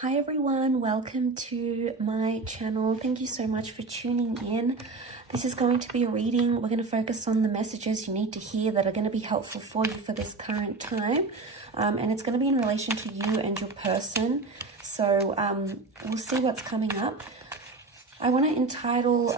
Hi everyone, welcome to my channel. Thank you so much for tuning in. This is going to be a reading. We're going to focus on the messages you need to hear that are going to be helpful for you for this current time. And it's going to be in relation to you and your person. So we'll see what's coming up. I want to title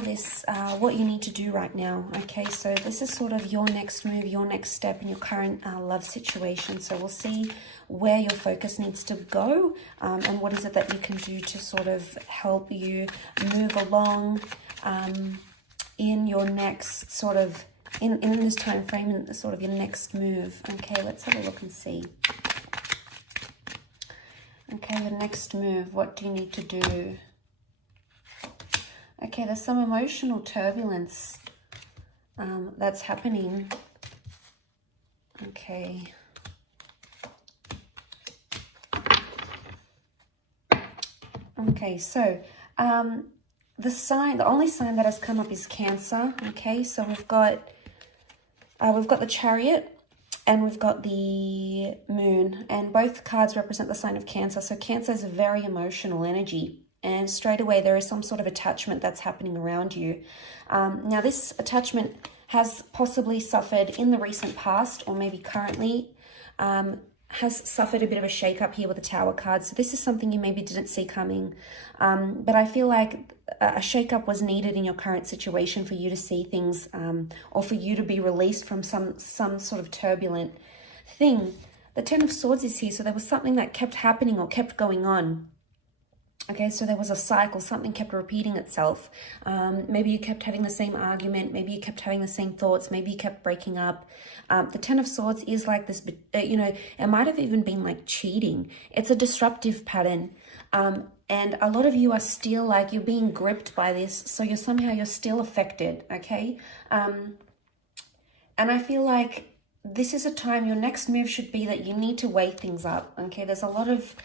this what you need to do right now. Okay, so this is sort of your next move, your next step in your current love situation. So we'll see where your focus needs to go and what is it that you can do to sort of help you move along in your next sort of, in this time frame, in sort of your next move. Okay, let's have a look and see. Okay, your next move, what do you need to do? Okay, there's some emotional turbulence that's happening. Okay. Okay, so the only sign that has come up is Cancer. Okay, so we've got the Chariot and we've got the Moon, and both cards represent the sign of Cancer. So Cancer is a very emotional energy. And straight away, there is some sort of attachment that's happening around you. Now, this attachment has possibly suffered in the recent past, or maybe currently, has suffered a bit of a shake-up here with the Tower card. So this is something you maybe didn't see coming. But I feel like a shake-up was needed in your current situation for you to see things, or for you to be released from some sort of turbulent thing. The Ten of Swords is here, so there was something that kept happening or kept going on. Okay, so there was a cycle, something kept repeating itself. Maybe you kept having the same argument, maybe you kept having the same thoughts, maybe you kept breaking up. The Ten of Swords is like this, it might have even been like cheating. It's a disruptive pattern. And a lot of you are still like, you're being gripped by this, so you're still affected, okay? And I feel like this is a time, your next move should be that you need to weigh things up, okay? There's a lot of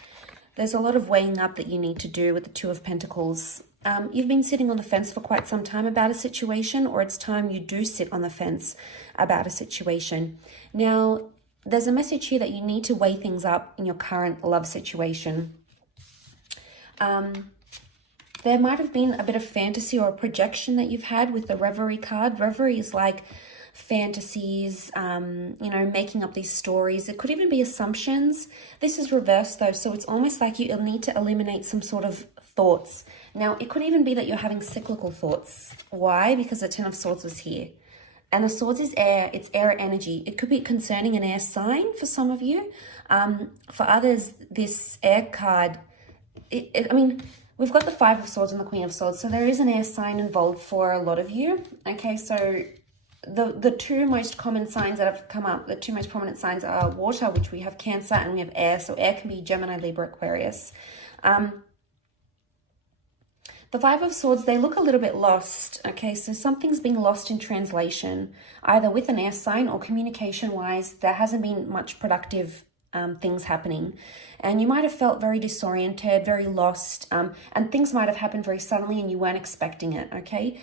weighing up that you need to do with the Two of Pentacles. You've been sitting on the fence for quite some time about a situation, or it's time you do sit on the fence about a situation. Now, there's a message here that you need to weigh things up in your current love situation. There might have been a bit of fantasy or a projection that you've had with the Reverie card. Reverie is like fantasies, making up these stories. It could even be assumptions. This is reversed though, so it's almost like you'll need to eliminate some sort of thoughts. Now, it could even be that you're having cyclical thoughts. Why? Because the Ten of Swords was here. And the Swords is air, it's air energy. It could be concerning an air sign for some of you. For others, this air card, we've got the Five of Swords and the Queen of Swords, so there is an air sign involved for a lot of you. Okay, so the two most common signs that have come up, the two most prominent signs are water, which we have Cancer, and we have air. So air can be Gemini, Libra, Aquarius. The Five of Swords, they look a little bit lost. Okay, so something's being lost in translation, either with an air sign or communication-wise. There hasn't been much productive things happening. And you might have felt very disoriented, very lost, and things might have happened very suddenly and you weren't expecting it, okay?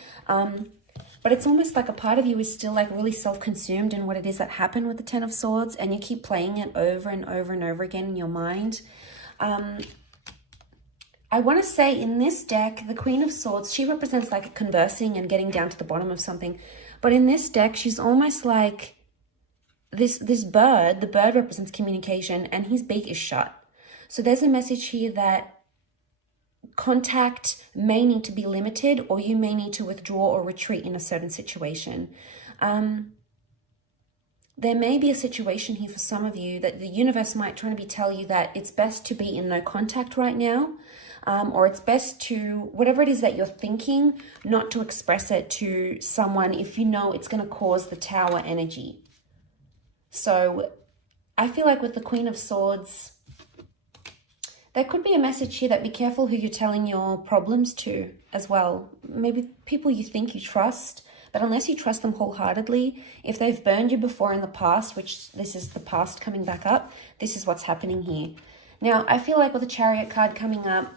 But it's almost like a part of you is still like really self-consumed in what it is that happened with the Ten of Swords, and you keep playing it over and over and over again in your mind. I want to say in this deck, the Queen of Swords, she represents like conversing and getting down to the bottom of something. But in this deck, she's almost like this bird. The bird represents communication and his beak is shut. So there's a message here that contact may need to be limited, or you may need to withdraw or retreat in a certain situation. There may be a situation here for some of you that the universe might try to tell you that it's best to be in no contact right now, or it's best to, whatever it is that you're thinking, not to express it to someone if you know it's going to cause the Tower energy. So I feel like with the Queen of Swords, there could be a message here that be careful who you're telling your problems to as well. Maybe people you think you trust, but unless you trust them wholeheartedly, if they've burned you before in the past, which this is the past coming back up, this is what's happening here. Now, I feel like with the Chariot card coming up,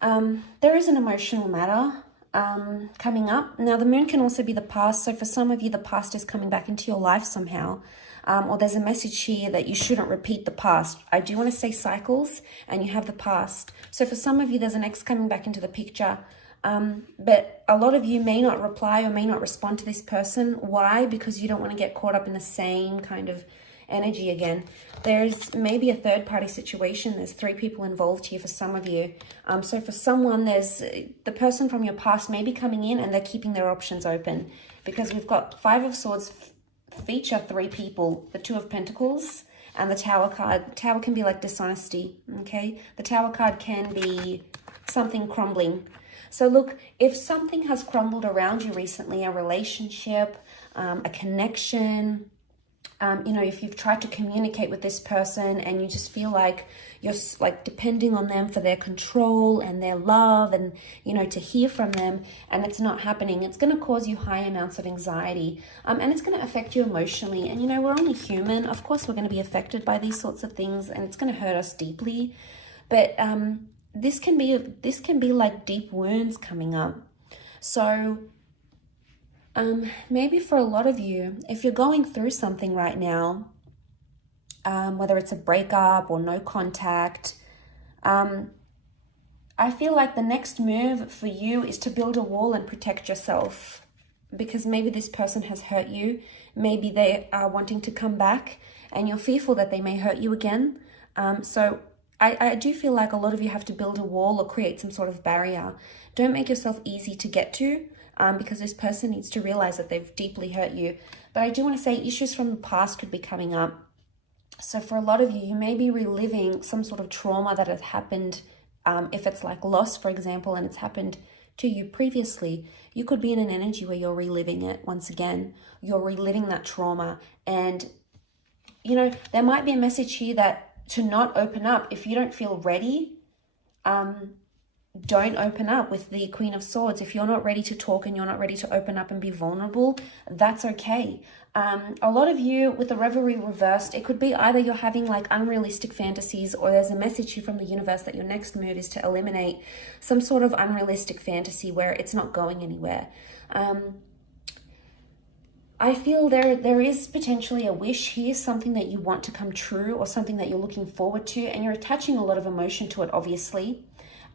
there is an emotional matter coming up. Now, the Moon can also be the past. So for some of you, the past is coming back into your life somehow. or there's a message here that you shouldn't repeat the past. I do want to say cycles, and you have the past. So for some of you, there's an ex coming back into the picture. But a lot of you may not reply or may not respond to this person. Why? Because you don't want to get caught up in the same kind of energy again. There's maybe a third party situation. There's 3 people involved here for some of you. So for someone, there's the person from your past may be coming in and they're keeping their options open, because we've got 5 of Swords feature 3 people, the 2 of Pentacles and the Tower card. The Tower can be like dishonesty, okay? The Tower card can be something crumbling. So look, if something has crumbled around you recently, a relationship, a connection, you know, if you've tried to communicate with this person and you just feel like you're like depending on them for their control and their love and, you know, to hear from them, and it's not happening, it's going to cause you high amounts of anxiety, and it's going to affect you emotionally. And, you know, we're only human. Of course, we're going to be affected by these sorts of things, and it's going to hurt us deeply. But this can be like deep wounds coming up. So maybe for a lot of you, if you're going through something right now, whether it's a breakup or no contact, I feel like the next move for you is to build a wall and protect yourself, because maybe this person has hurt you. Maybe they are wanting to come back and you're fearful that they may hurt you again. So I do feel like a lot of you have to build a wall or create some sort of barrier. Don't make yourself easy to get to, because this person needs to realize that they've deeply hurt you. But I do want to say issues from the past could be coming up. So for a lot of you, you may be reliving some sort of trauma that has happened. If it's like loss, for example, and it's happened to you previously, you could be in an energy where you're reliving it once again. You're reliving that trauma. And, you know, there might be a message here that to not open up. If you don't feel ready, don't open up with the Queen of Swords. If you're not ready to talk and you're not ready to open up and be vulnerable, that's okay. A lot of you with the Revelry reversed, it could be either you're having like unrealistic fantasies, or there's a message here from the universe that your next move is to eliminate some sort of unrealistic fantasy where it's not going anywhere. I feel there is potentially a wish here, something that you want to come true or something that you're looking forward to, and you're attaching a lot of emotion to it, obviously.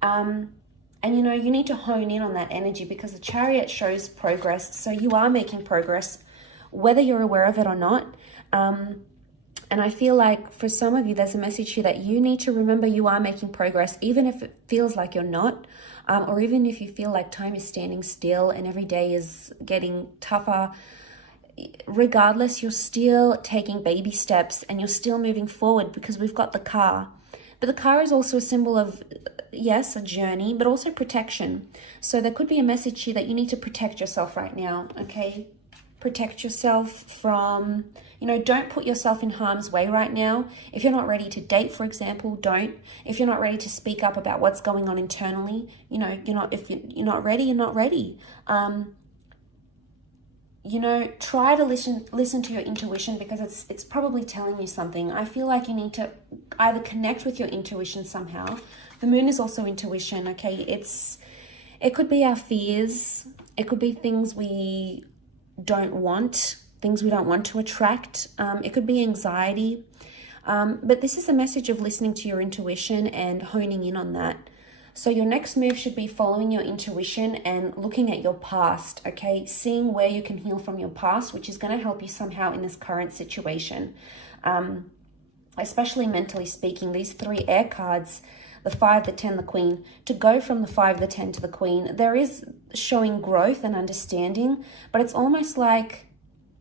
And, you know, you need to hone in on that energy, because the Chariot shows progress. So you are making progress, whether you're aware of it or not. And I feel like for some of you, there's a message here that you need to remember you are making progress, even if it feels like you're not, or even if you feel like time is standing still and every day is getting tougher. Regardless, you're still taking baby steps and you're still moving forward, because we've got the car. But the car is also a symbol of, yes, a journey, but also protection. So there could be a message here that you need to protect yourself right now, okay? Protect yourself from, you know, don't put yourself in harm's way right now. If you're not ready to date, for example, don't. If you're not ready to speak up about what's going on internally, you know, if you're not ready, you're not ready. You know, try to listen to your intuition, because it's probably telling you something. I feel like you need to either connect with your intuition somehow. The moon is also intuition, okay? It could be our fears. It could be things we don't want, things we don't want to attract. It could be anxiety. But this is a message of listening to your intuition and honing in on that. So your next move should be following your intuition and looking at your past, okay? Seeing where you can heal from your past, which is going to help you somehow in this current situation. Especially mentally speaking, these 3 air cards, the 5, the 10, the Queen, to go from the 5, the 10 to the Queen, there is showing growth and understanding, but it's almost like,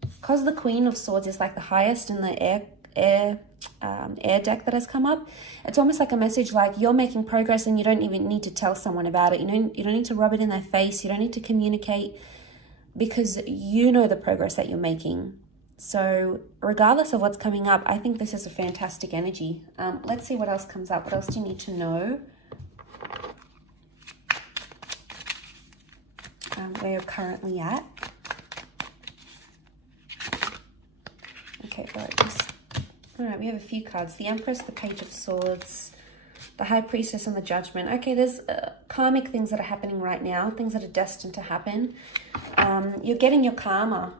because the Queen of Swords is like the highest in the air deck that has come up, it's almost like a message like you're making progress and you don't even need to tell someone about it. You don't need to rub it in their face. You don't need to communicate, because you know the progress that you're making. So regardless of what's coming up, I think this is a fantastic energy. Let's see what else comes up. What else do you need to know? Where you're currently at. Okay, all right, we have a few cards. The Empress, the Page of Swords, the High Priestess, and the Judgment. Okay, there's karmic things that are happening right now, things that are destined to happen. You're getting your karma,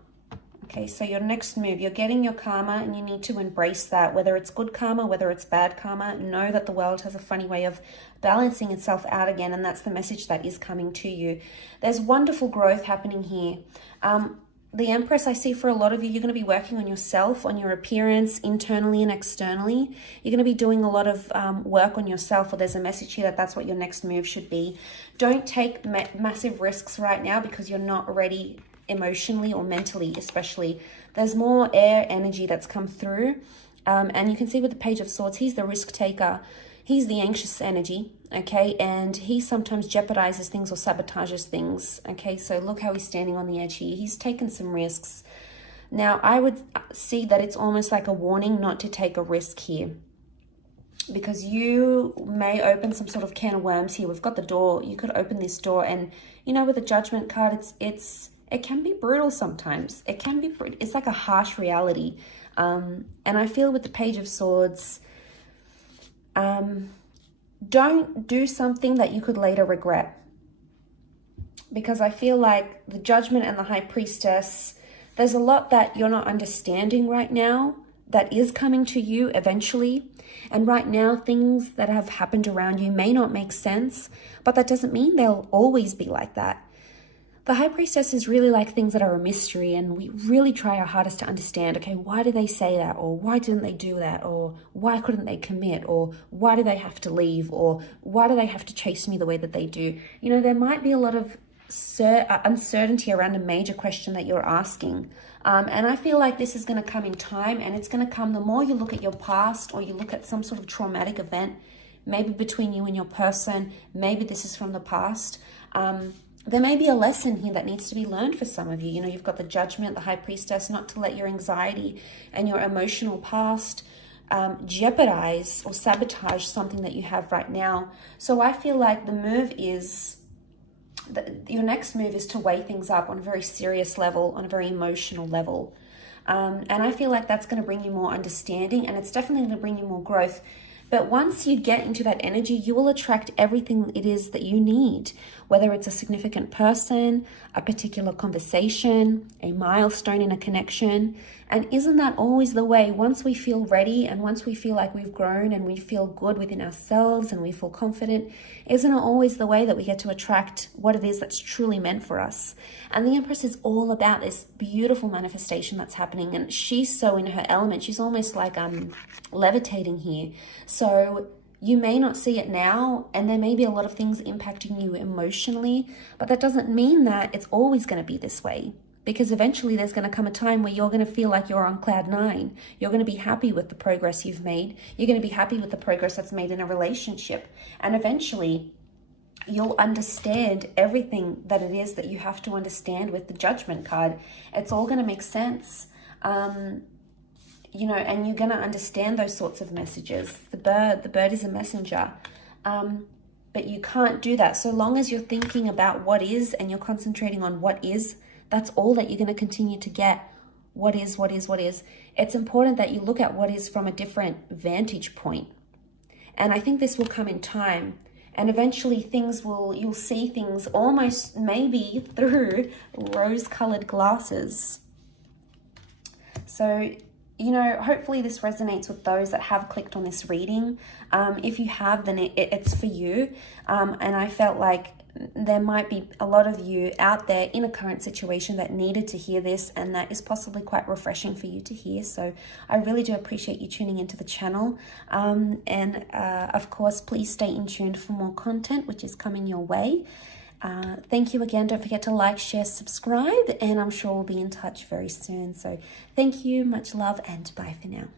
Okay, so your next move, you're getting your karma and you need to embrace that. Whether it's good karma, whether it's bad karma, know that the world has a funny way of balancing itself out again, and that's the message that is coming to you. There's wonderful growth happening here. The Empress, I see for a lot of you, you're going to be working on yourself, on your appearance, internally and externally. You're going to be doing a lot of work on yourself, or there's a message here that that's what your next move should be. Don't take massive risks right now because you're not ready emotionally or mentally, especially. There's more air energy that's come through, and you can see with the Page of Swords, he's the risk taker, he's the anxious energy, okay, and he sometimes jeopardizes things or sabotages things, okay. So look how he's standing on the edge here. He's taken some risks. Now I would see that it's almost like a warning not to take a risk here, because you may open some sort of can of worms here. We've got the door. You could open this door, and you know, with the Judgment card, it can be brutal sometimes. It can be, it's like a harsh reality. And I feel with the Page of Swords, don't do something that you could later regret. Because I feel like the Judgment and the High Priestess, there's a lot that you're not understanding right now that is coming to you eventually. And right now, things that have happened around you may not make sense, but that doesn't mean they'll always be like that. The High Priestess is really like things that are a mystery, and we really try our hardest to understand, okay, why did they say that? Or why didn't they do that? Or why couldn't they commit? Or why do they have to leave? Or why do they have to chase me the way that they do? You know, there might be a lot of uncertainty around a major question that you're asking. And I feel like this is going to come in time, and it's going to come the more you look at your past, or you look at some sort of traumatic event, maybe between you and your person, maybe this is from the past. There may be a lesson here that needs to be learned for some of you. You know, you've got the Judgment, the High Priestess, not to let your anxiety and your emotional past jeopardize or sabotage something that you have right now. So I feel like the move is, your next move is to weigh things up on a very serious level, on a very emotional level. And I feel like that's going to bring you more understanding, and it's definitely going to bring you more growth. But once you get into that energy, you will attract everything it is that you need, whether it's a significant person, a particular conversation, a milestone in a connection. And isn't that always the way? Once we feel ready, and once we feel like we've grown and we feel good within ourselves and we feel confident, isn't it always the way that we get to attract what it is that's truly meant for us? And the Empress is all about this beautiful manifestation that's happening, and she's so in her element. She's almost like levitating here. So you may not see it now, and there may be a lot of things impacting you emotionally, but that doesn't mean that it's always going to be this way. Because eventually there's going to come a time where you're going to feel like you're on cloud 9. You're going to be happy with the progress you've made. You're going to be happy with the progress that's made in a relationship. And eventually you'll understand everything that it is that you have to understand with the Judgment card. It's all going to make sense. You know, and you're going to understand those sorts of messages. The bird is a messenger. But you can't do that. So long as you're thinking about what is, and you're concentrating on what is, that's all that you're going to continue to get. What is, what is, what is. It's important that you look at what is from a different vantage point. And I think this will come in time. And eventually you'll see things almost maybe through rose-colored glasses. So, you know, hopefully this resonates with those that have clicked on this reading. If you have, then it's for you. And I felt like there might be a lot of you out there in a current situation that needed to hear this, and that is possibly quite refreshing for you to hear. So I really do appreciate you tuning into the channel. Of course, please stay in tuned for more content, which is coming your way. Thank you again. Don't forget to like, share, subscribe, and I'm sure we'll be in touch very soon. So thank you, much love, and bye for now.